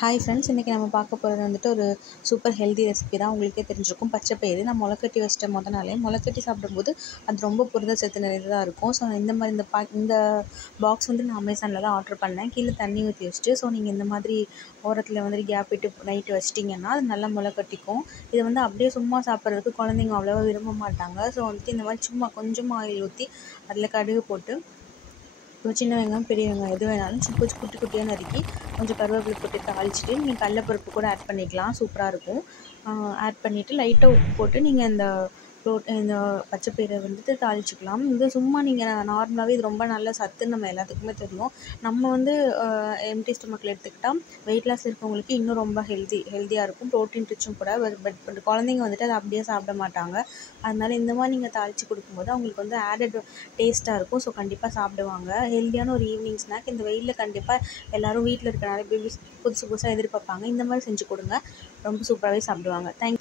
Hi friends, இன்றைக்கி நம்ம பார்க்க போகிறது வந்துட்டு ஒரு சூப்பர் ஹெல்தி ரெசிபி தான். உங்களுக்கே தெரிஞ்சிருக்கும். பச்சைப்பயிறு நான் முளைக்கட்டி வச்சிட்ட நாளே முளைக்கட்டி சாப்பிடும்போது அது ரொம்ப புரதச்சத்து நிறைந்ததாக இருக்கும். ஸோ இந்த மாதிரி இந்த பாக்ஸ் வந்து நான் அமேசானில் தான் ஆர்டர் பண்ணேன். கீழே தண்ணி ஊற்றி வச்சுட்டு, ஸோ நீங்கள் இந்த மாதிரி ஓரத்தில் வந்துட்டு கேப் விட்டு நைட்டு வச்சிட்டிங்கன்னா அது நல்லா முளைக்கட்டிக்கும். இதை வந்து அப்படியே சும்மா சாப்பிட்றதுக்கு குழந்தைங்க அவ்வளோவா விரும்ப மாட்டாங்க. ஸோ வந்துட்டு இந்த மாதிரி சும்மா கொஞ்சமாக ஆயில் ஊற்றி அதில் கடுகு போட்டு சின்ன வெங்காயம் பெரிய வெங்காயம் எது வேணாலும் குட்டி குட்டியாக நறுக்கி கொஞ்சம் கருவேப்பிலை போட்டு தாளிச்சிட்டு நீங்கள் கடலப்பருப்பு கூட ஆட் பண்ணிக்கலாம். சூப்பராக இருக்கும். ஆட் பண்ணிவிட்டு லைட்டாக உப்பு போட்டு நீங்கள் இந்த பச்சைப்பயிரை வந்துட்டு தாளிச்சிக்கலாம். இது சும்மா நீங்கள் நார்மலாகவே இது ரொம்ப நல்ல சத்துன்னு நம்ம எல்லாத்துக்குமே தெரியும். நம்ம வந்து எம்டி ஸ்டொமக்கில் எடுத்துக்கிட்டால் வெயிட் லாஸ் இருக்கவங்களுக்கு இன்னும் ரொம்ப ஹெல்த்தியாக இருக்கும். ப்ரோட்டீன் ரிச்சும் கூட. பட் குழந்தைங்க வந்துட்டு அதை அப்படியே சாப்பிட மாட்டாங்க. அதனால் இந்த மாதிரி நீங்கள் தாளித்து கொடுக்கும்போது அவங்களுக்கு வந்து ஆடட் டேஸ்ட்டாக இருக்கும். ஸோ கண்டிப்பாக சாப்பிடுவாங்க. ஹெல்த்தியான ஒரு ஈவினிங் ஸ்நாக். இந்த வெயிலில் கண்டிப்பாக எல்லோரும் வீட்டில் இருக்கிற நிறைய பேபிஸ் புதுசாக எதிர்பார்ப்பாங்க. இந்த மாதிரி செஞ்சு கொடுங்க, ரொம்ப சூப்பராகவே சாப்பிடுவாங்க. தேங்க்யூ.